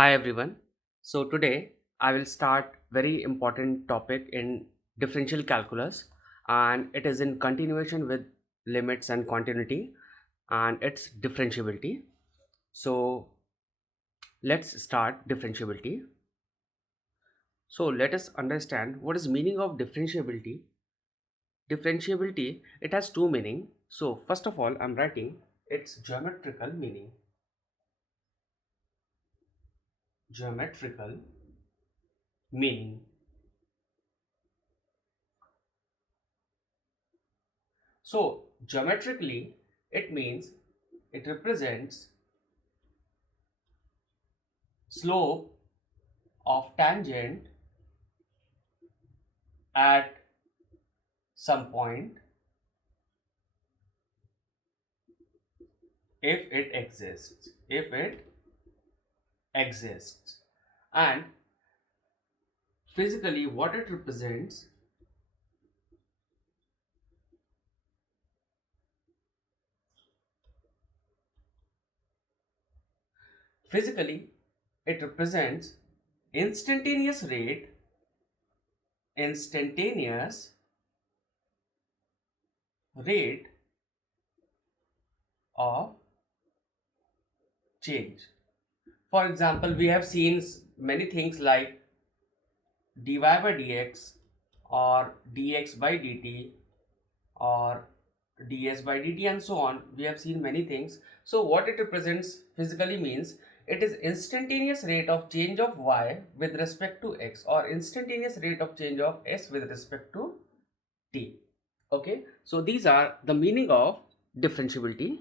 Hi everyone. So today I will start very important topic in differential calculus, and it is in continuation with limits and continuity, and it's differentiability. So let's start differentiability. So let us understand what is meaning of differentiability. Differentiability, it has two meaning. So first of all I'm writing its geometrical meaning. Geometrical meaning. So geometrically, it means it represents slope of tangent at some point if it exists. If it exists. And physically, what it represents, physically, it represents instantaneous rate, instantaneous rate of change. For example, we have seen many things like dy by dx or dx by dt or ds by dt and so on. We have seen many things. So what it represents physically means it is instantaneous rate of change of y with respect to x, or instantaneous rate of change of s with respect to t. Okay, so these are the meaning of differentiability.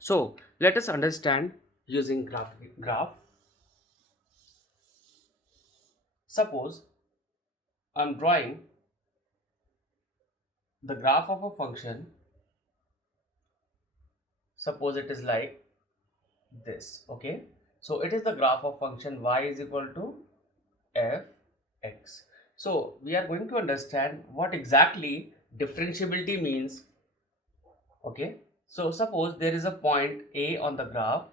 So let us understand using graph. Suppose I'm drawing the graph of a function. Suppose it is like this. Okay, so it is the graph of function y is equal to fx. So we are going to understand what exactly differentiability means. Okay, so suppose there is a point a on the graph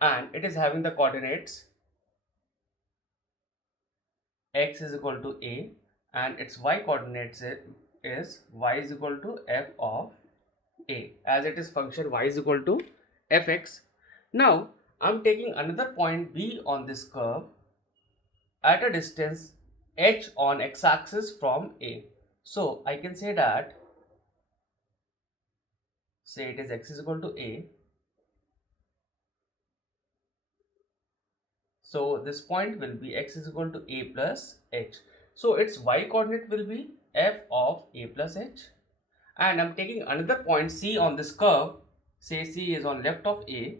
and it is having the coordinates x is equal to a, and its y coordinates is y is equal to f of a, as it is function y is equal to fx. Now I'm taking another point b on this curve at a distance h on x-axis from a. So I can say that, say it is x is equal to a. So this point will be x is equal to a plus h. So its y coordinate will be f of a plus h. And I'm taking another point c on this curve. Say c is on left of a,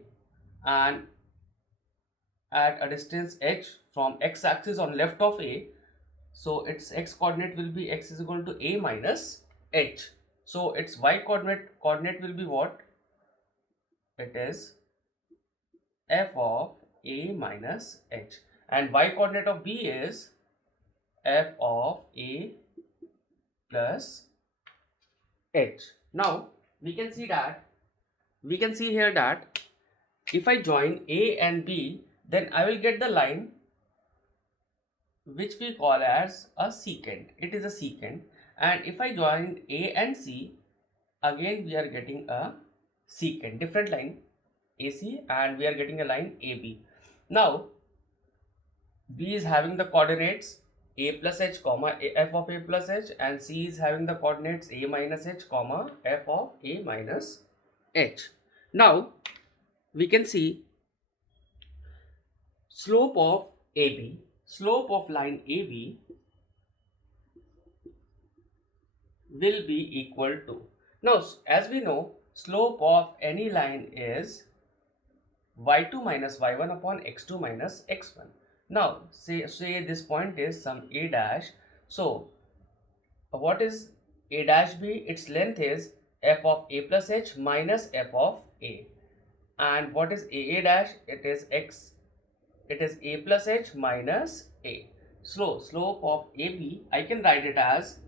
and at a distance h from x-axis on left of a. So its x coordinate will be x is equal to a minus h. So its y coordinate will be what? It is f of a minus h, and y coordinate of b is f of a plus h. Now we can see here that if I join a and b, then I will get the line which we call as a secant. It is a secant. And if I join a and c, again we are getting a secant, different line AC, and we are getting a line AB. Now B is having the coordinates a plus h comma f of a plus h, and C is having the coordinates a minus h comma f of a minus h. Now we can see slope of AB, slope of line AB will be equal to, now as we know, slope of any line is y2 minus y1 upon x2 minus x1. Now say this point is some a dash. So what is a dash b? Its length is f of a plus h minus f of a. And what is a dash? It is x, it is a plus h minus a. So slope of ab, I can write it as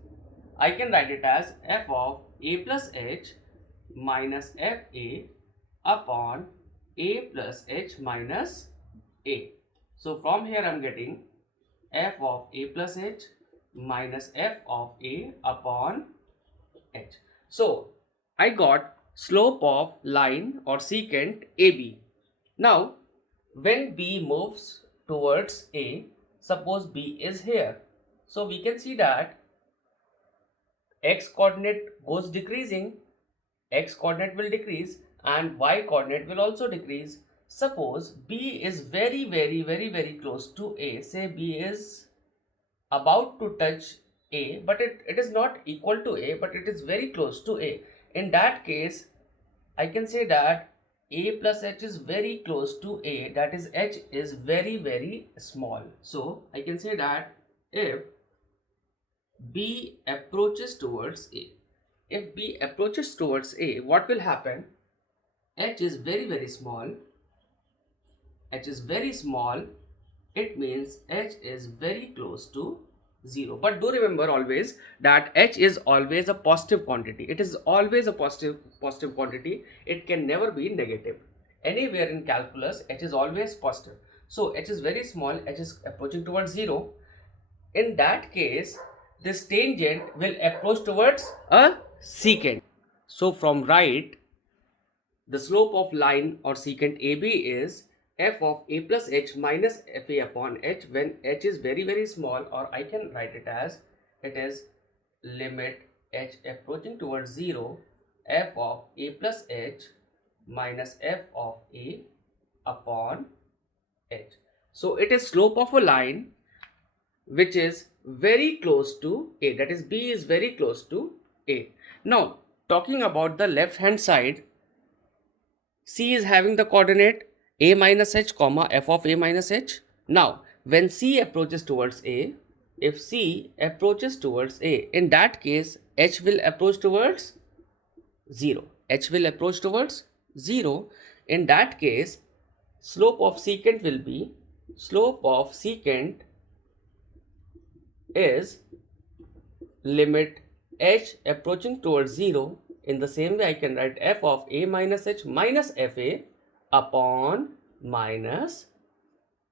f of a plus h minus fa upon a plus h minus a. So from here I'm getting f of a plus h minus f of a upon h. So I got slope of line or secant AB. Now when B moves towards A, suppose B is here. So we can see that x coordinate goes decreasing, x coordinate will decrease and y coordinate will also decrease. Suppose B is very close to A. Say B is about to touch A, but it is not equal to A, but it is very close to A. In that case, I can say that A plus H is very close to A, that is H is very small. So I can say that if B approaches towards A, if B approaches towards A, what will happen? H is very small, H is very small, it means H is very close to 0. But do remember always that H is always a positive quantity. It is always a positive quantity. It can never be negative. Anywhere in calculus, H is always positive. So H is very small, H is approaching towards 0. In that case, this tangent will approach towards a secant. So from right, the slope of line or secant AB is f of a plus h minus fa upon h when h is very small, or I can write it as it is limit h approaching towards 0 f of a plus h minus f of a upon h. So it is slope of a line which is very close to A, that is B is very close to A. Now talking about the left hand side, C is having the coordinate a minus h comma f of a minus h. Now when C approaches towards A, if C approaches towards A, in that case h will approach towards 0. H will approach towards 0. In that case, slope of secant will be, slope of secant is limit h approaching towards 0. In the same way, I can write f of a minus h minus fa upon minus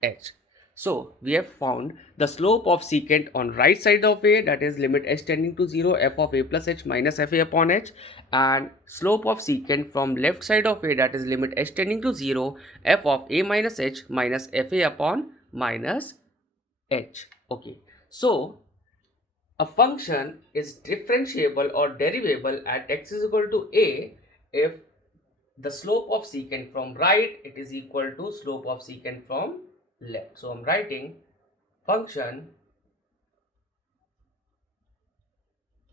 h. So we have found the slope of secant on right side of a, that is limit h tending to 0 f of a plus h minus fa upon h, and slope of secant from left side of a, that is limit h tending to 0 f of a minus h minus fa upon minus h. Okay, so a function is differentiable or derivable at x is equal to a if the slope of secant from right, it is equal to slope of secant from left. So I'm writing function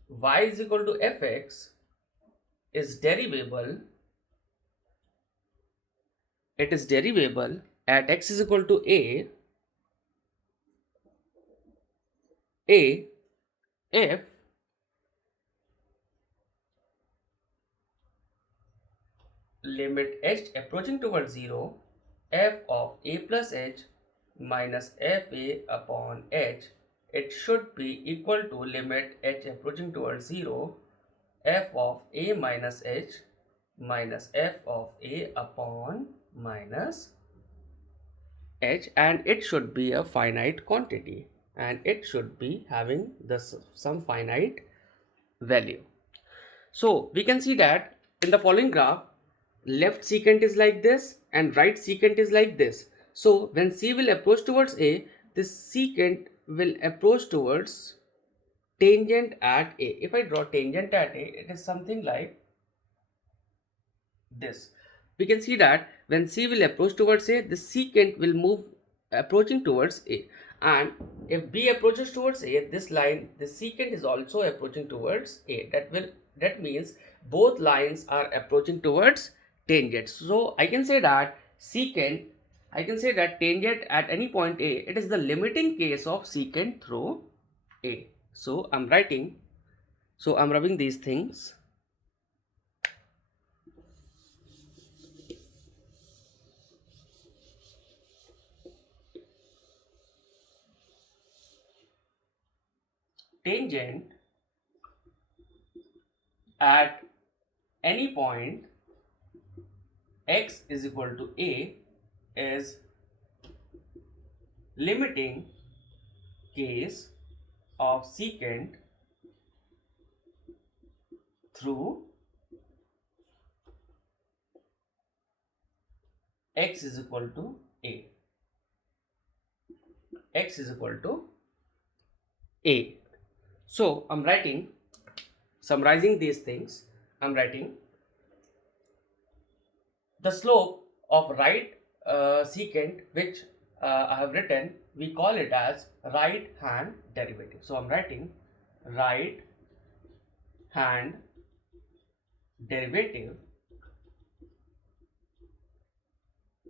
y is equal to fx is derivable, it is derivable at x is equal to a if limit h approaching towards 0 f of a plus h minus fa upon h, it should be equal to limit h approaching towards 0 f of a minus h minus f of a upon minus h, and it should be a finite quantity and it should be having some finite value. So we can see that in the following graph, left secant is like this and right secant is like this. So when C will approach towards A, this secant will approach towards tangent at A. If I draw tangent at A, it is something like this. We can see that when C will approach towards A, the secant will move approaching towards A, and if B approaches towards A, this line, the secant is also approaching towards A. That means both lines are approaching towards tangent. So I can say that tangent at any point A, it is the limiting case of secant through A. So I'm rubbing these things. Tangent at any point x is equal to a is limiting case of secant through x is equal to a. X is equal to a. So I'm writing, summarizing these things, I'm writing the slope of right secant, which I have written, we call it as right hand derivative. So I'm writing right hand derivative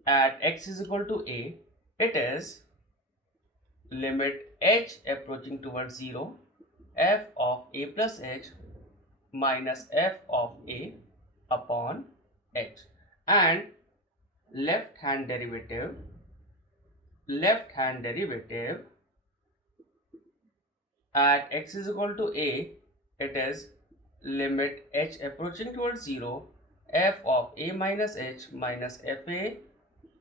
at x is equal to a. It is limit h approaching towards 0, f of a plus h minus f of a upon h, and left hand derivative at x is equal to a, it is limit h approaching towards 0, f of a minus h minus fa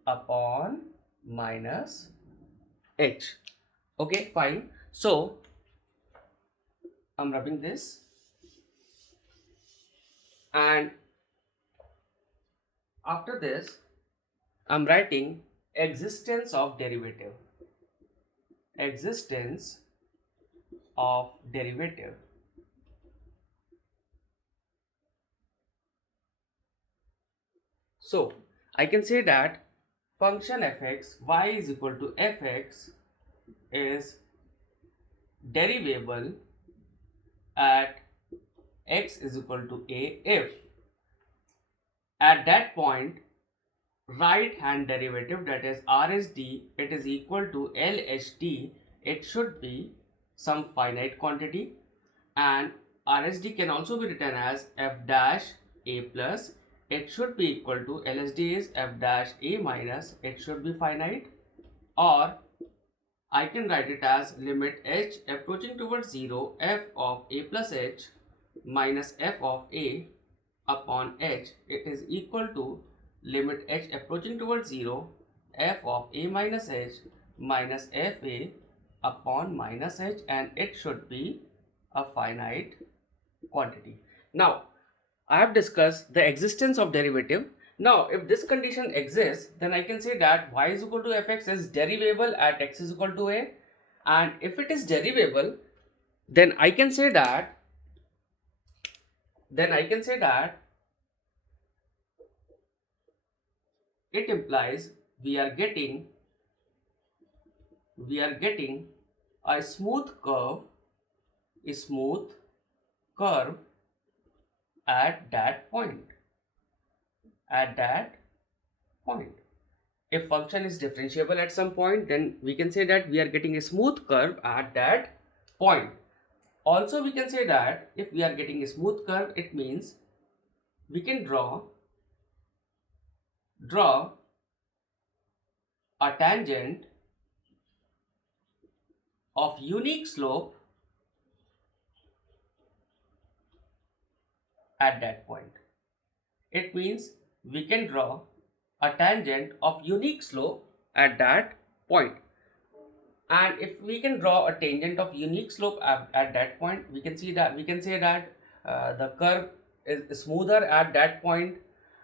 upon minus h. Okay, fine. So I'm rubbing this, and after this I'm writing existence of derivative. Existence of derivative. So I can say that function fx y is equal to fx is derivable at x is equal to a if at that point right hand derivative, that is RSD, it is equal to LHD. It should be some finite quantity, and RSD can also be written as f dash a plus, it should be equal to LSD is f dash a minus, it should be finite, or I can write it as limit h approaching towards 0, f of a plus h minus f of a upon h, it is equal to limit h approaching towards 0, f of a minus h minus fa upon minus h, and it should be a finite quantity. Now I have discussed the existence of derivative. Now if this condition exists, then I can say that y is equal to fx is derivable at x is equal to a, and if it is derivable, then I can say that it implies we are getting a smooth curve at that point. If function is differentiable at some point, then we can say that we are getting a smooth curve at that point. Also we can say that if we are getting a smooth curve, it means we can draw a tangent of unique slope at that point. It means we can draw a tangent of unique slope at that point. And if we can draw a tangent of unique slope at that point, we can say that the curve is smoother at that point.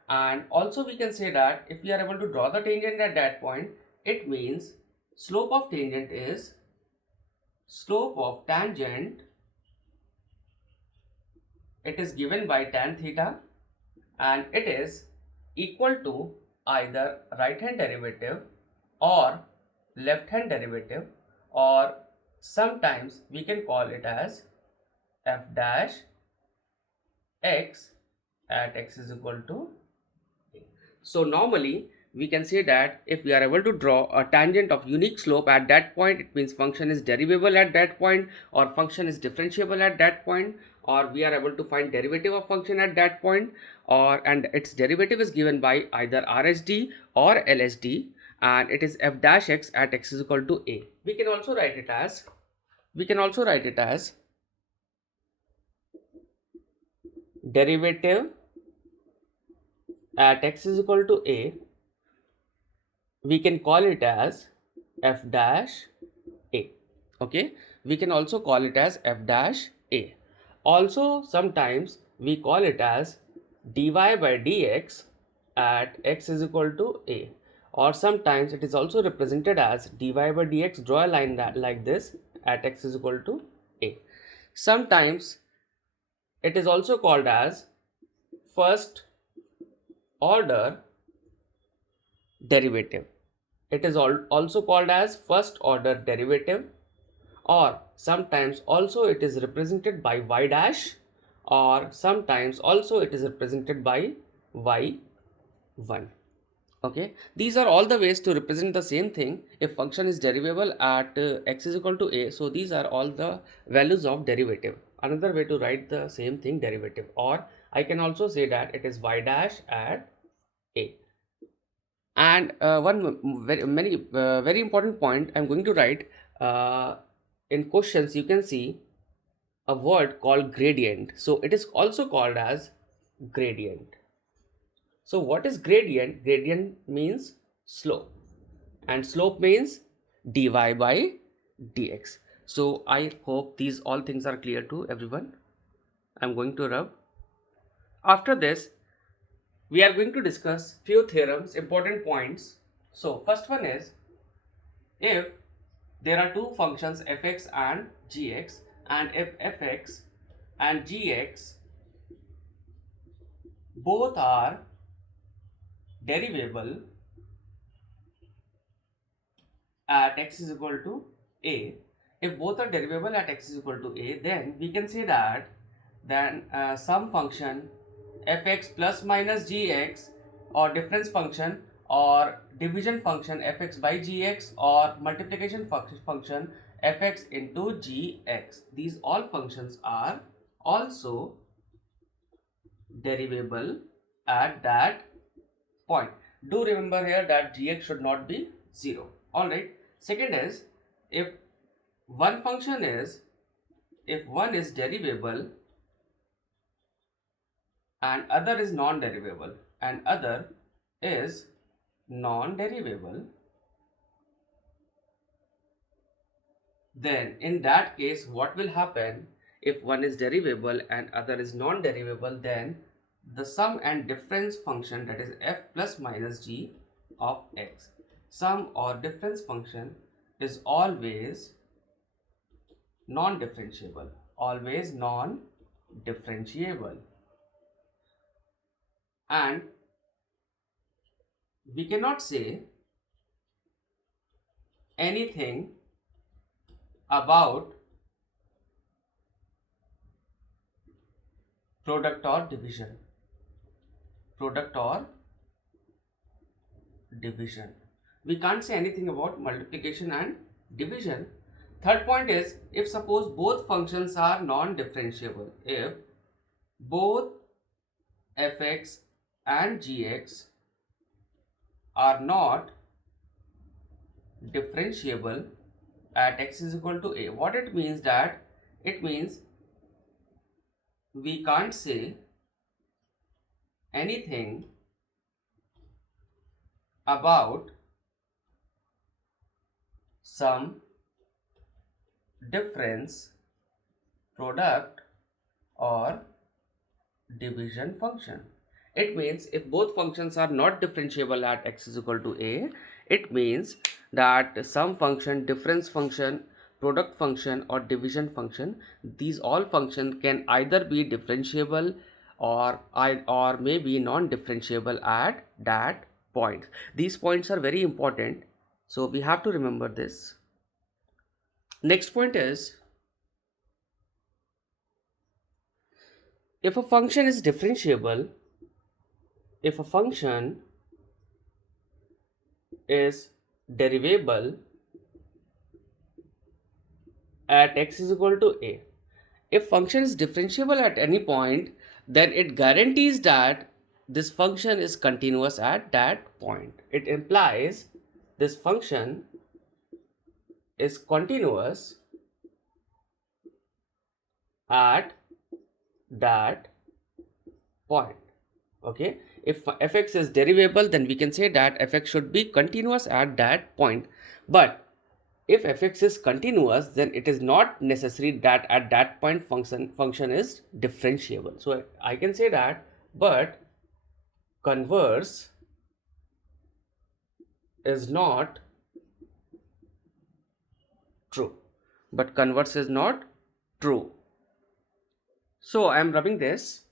And also we can say that if we are able to draw the tangent at that point, it means slope of tangent is it is given by tan theta, and it is equal to either right hand derivative or left hand derivative, or sometimes we can call it as f dash x at x is equal to a. So normally we can say that if we are able to draw a tangent of unique slope at that point, it means function is derivable at that point, or function is differentiable at that point, or we are able to find derivative of function at that point, and its derivative is given by either RSD or LSD, and it is f dash x at x is equal to a. We can also write it as derivative at x is equal to a. We can call it as f dash a. Okay, we can also call it as f dash a. Also sometimes we call it as dy by dx at x is equal to a, or sometimes it is also represented as dy by dx, draw a line that like this, at x is equal to a. Sometimes it is also called as first order derivative. It is also called as first order derivative, or sometimes also it is represented by y dash, or sometimes also it is represented by y1. Okay, these are all the ways to represent the same thing. If function is derivable at x is equal to a, so these are all the values of derivative. Another way to write the same thing, derivative. Or I can also say that it is y dash at a. And one very important point I'm going to write, in questions you can see a word called gradient. So it is also called as gradient. So what is gradient? Gradient means slope, and slope means dy by dx. So I hope these all things are clear to everyone. I'm going to rub. After this, we are going to discuss few theorems, important points. So first one is, if there are two functions fx and gx, and if fx and gx both are derivable at x is equal to a, if both are derivable at x is equal to a, then we can say that then some function fx plus minus gx, or difference function, or division function fx by gx, or multiplication function fx into gx, these all functions are also derivable at that point. Do remember here that gx should not be 0. Alright. Second is, if one function is, if one is derivable and other is non-derivable, and other is non-derivable, then in that case what will happen? If one is derivable and other is non-derivable, then the sum and difference function, that is f plus minus g of x, sum or difference function, is always non-differentiable, always non-differentiable. And we cannot say anything about product or division. Product or division. We can't say anything about multiplication and division. Third point is, if suppose both functions are non-differentiable, if both fx and gx are not differentiable at x is equal to a, what it means? That it means we can't say anything about some difference, product or division function. It means if both functions are not differentiable at x is equal to a, it means that some function, difference function, product function or division function, these all functions can either be differentiable or maybe non-differentiable at that point. These points are very important, so we have to remember this. Next point is, if a function is differentiable, if a function is derivable at x is equal to a, if function is differentiable at any point, then it guarantees that this function is continuous at that point. It implies this function is continuous at that point. Okay, if fx is derivable, then we can say that fx should be continuous at that point. But if fx is continuous, then it is not necessary that at that point function is differentiable. So I can say that, but converse is not true. But converse is not true. So I am rubbing this.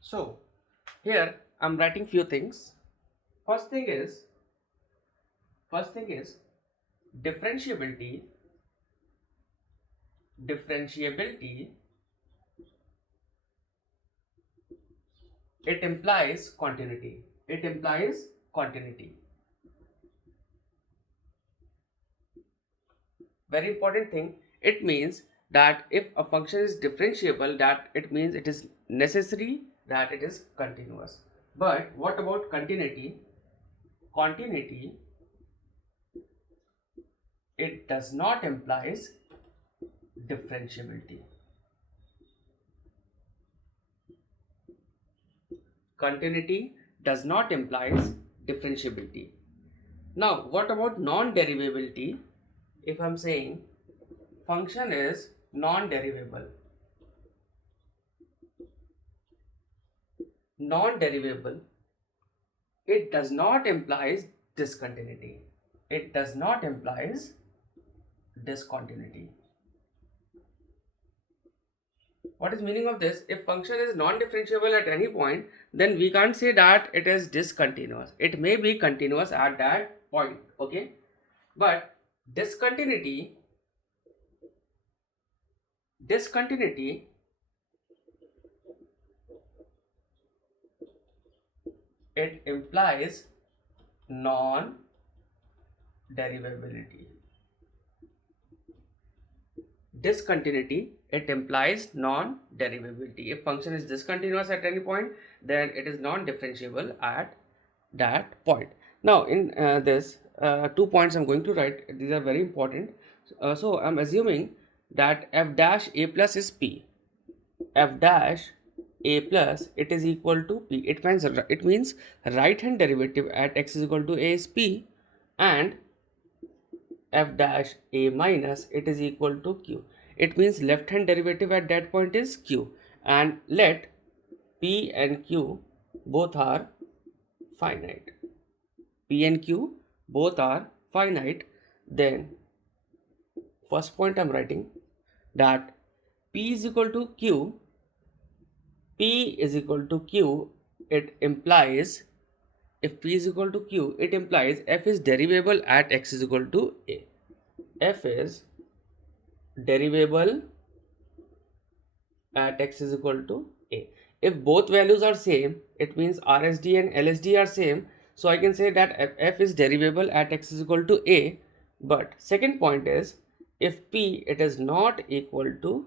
So here I'm writing few things. First thing is differentiability. Differentiability, it implies continuity. It implies continuity. Very important thing. It means that if a function is differentiable, that it means it is necessary that it is continuous. But what about continuity? Continuity, it does not implies differentiability. Continuity does not implies differentiability. Now, what about non-derivability? If I'm saying function is non-derivable, it does not implies discontinuity. It does not implies discontinuity. What is meaning of this? If function is non-differentiable at any point, then we can't say that it is discontinuous. It may be continuous at that point, okay? But discontinuity, it implies non-derivability. Discontinuity, it implies non-derivability. If function is discontinuous at any point, then it is non-differentiable at that point. Now in this 2 points I'm going to write, these are very important. So I'm assuming that f dash a plus is p. F dash a plus, it is equal to p. It means right hand derivative at x is equal to a is p, and f dash a minus, it is equal to q. It means left hand derivative at that point is q, and let p and q both are finite. P and q both are finite. Then first point I'm writing that p is equal to q. P is equal to q, it implies, if p is equal to q, it implies f is derivable at x is equal to a. F is derivable at x is equal to a. If both values are same, it means RSD and LSD are same. So I can say that f is derivable at x is equal to a. But second point is, if p it is not equal to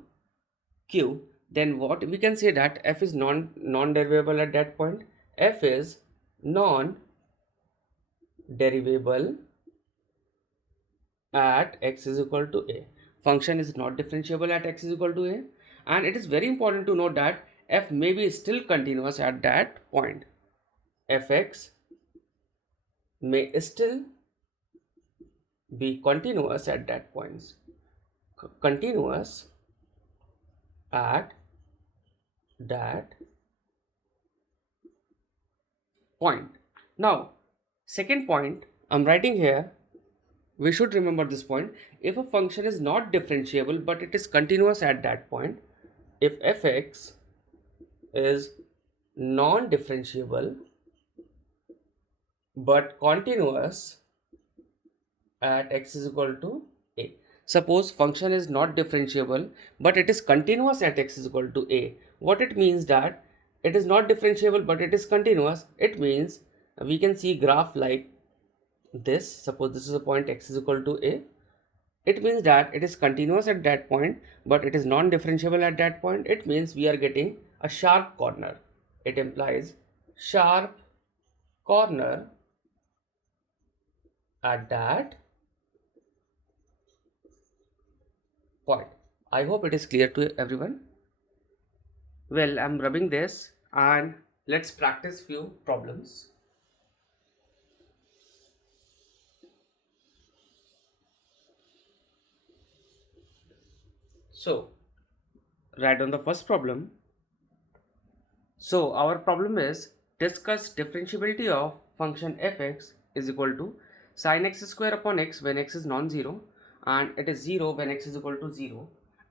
q, then what we can say that f is non-derivable at that point. F is non-derivable at x is equal to a. Function is not differentiable at x is equal to a, and it is very important to note that f may be still continuous at that point. Fx may still be continuous at that point. Continuous at that point. Now, second point I'm writing here, we should remember this point. If a function is not differentiable but it is continuous at that point, if fx is non-differentiable but continuous at x is equal to a. Suppose function is not differentiable but it is continuous at x is equal to a. What it means that it is not differentiable but it is continuous, it means we can see graph like this. Suppose this is a point x is equal to a. It means that it is continuous at that point but it is non-differentiable at that point. It means we are getting a sharp corner. It implies sharp corner at that point. I hope it is clear to everyone. Well, I'm rubbing this, and let's practice few problems. So write on the first problem. So our problem is discuss differentiability of function fx is equal to sin x square upon x when x is non-zero and it is 0 when x is equal to 0,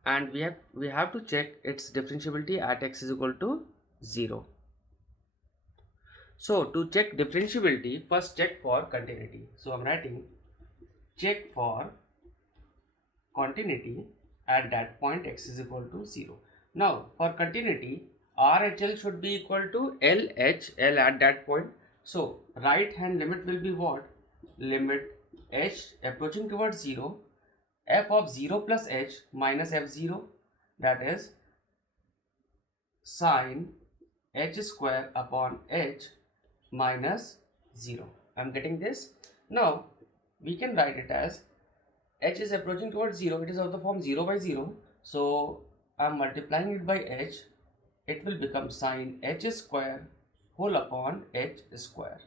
and we have to check its differentiability at x is equal to 0. So to check differentiability, first check for continuity. So I'm writing check for continuity at that point x is equal to 0. Now for continuity, RHL should be equal to LHL at that point. So right hand limit will be what? Limit h approaching towards 0, f of 0 plus h minus f0, that is sine h square upon h minus 0. I'm getting this. Now we can write it as h is approaching towards 0, it is of the form 0 by 0. So I'm multiplying it by h, it will become sine h square whole upon h square.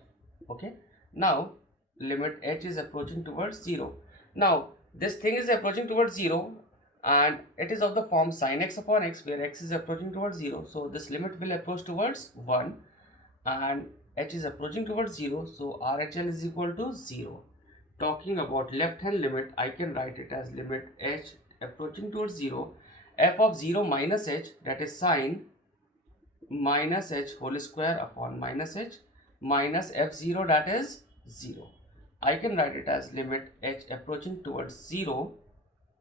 Okay. Now limit h is approaching towards 0. Now this thing is approaching towards 0 and it is of the form sine x upon x, where x is approaching towards 0. So this limit will approach towards 1 and h is approaching towards 0. So RHL is equal to 0. Talking about left hand limit, I can write it as limit h approaching towards 0, f of 0 minus h, that is sine minus h whole square upon minus h minus f0, that is 0. I can write it as limit h approaching towards 0,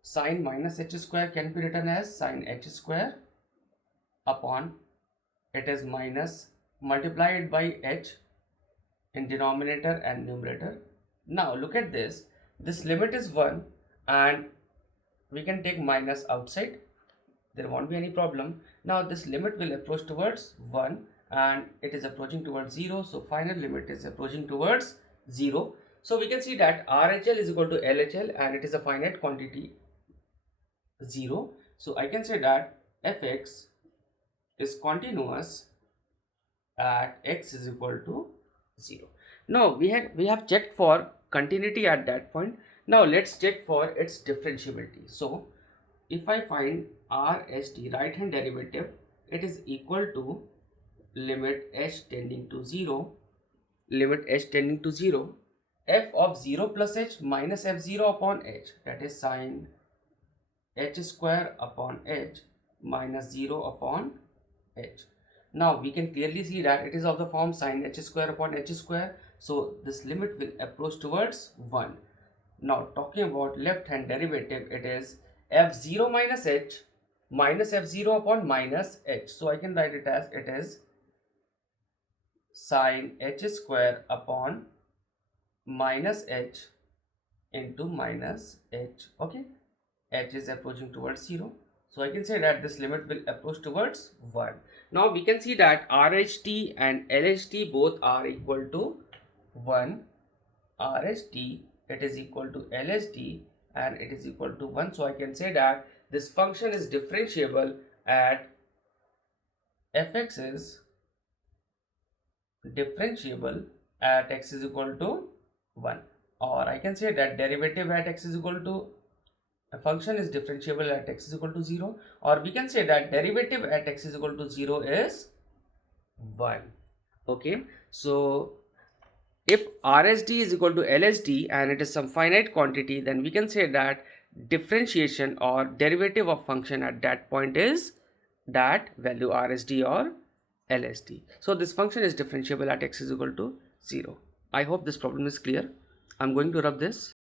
sine minus h square can be written as sine h square upon, it is minus multiplied by h in denominator and numerator. Now look at this, this limit is 1 and we can take minus outside, there won't be any problem. Now this limit will approach towards 1 and it is approaching towards 0, so final limit is approaching towards 0. So we can see that RHL is equal to LHL and it is a finite quantity 0. So I can say that fx is continuous at x is equal to 0. Now we have checked for continuity at that point. Now let's check for its differentiability. So if I find RHD, right hand derivative, it is equal to limit h tending to 0, f of 0 plus h minus f0 upon h, that is sine h square upon h minus 0 upon h. Now we can clearly see that it is of the form sine h square upon h square, so this limit will approach towards 1. Now talking about left hand derivative, it is f0 minus h minus f0 upon minus h. So I can write it as it is sine h square upon minus h into minus h. Okay, h is approaching towards 0. So I can say that this limit will approach towards 1. Now we can see that RHT and LHT both are equal to 1. RHT, it is equal to LHT and it is equal to 1. So I can say that this function is differentiable at fx is differentiable at x is equal to 1, or I can say that derivative at x is equal to a function is differentiable at x is equal to 0, or we can say that derivative at x is equal to 0 is 1. Okay, so if RHD is equal to LHD and it is some finite quantity, then we can say that differentiation or derivative of function at that point is that value RHD or LHD. So this function is differentiable at x is equal to 0. I hope this problem is clear. I'm going to rub this.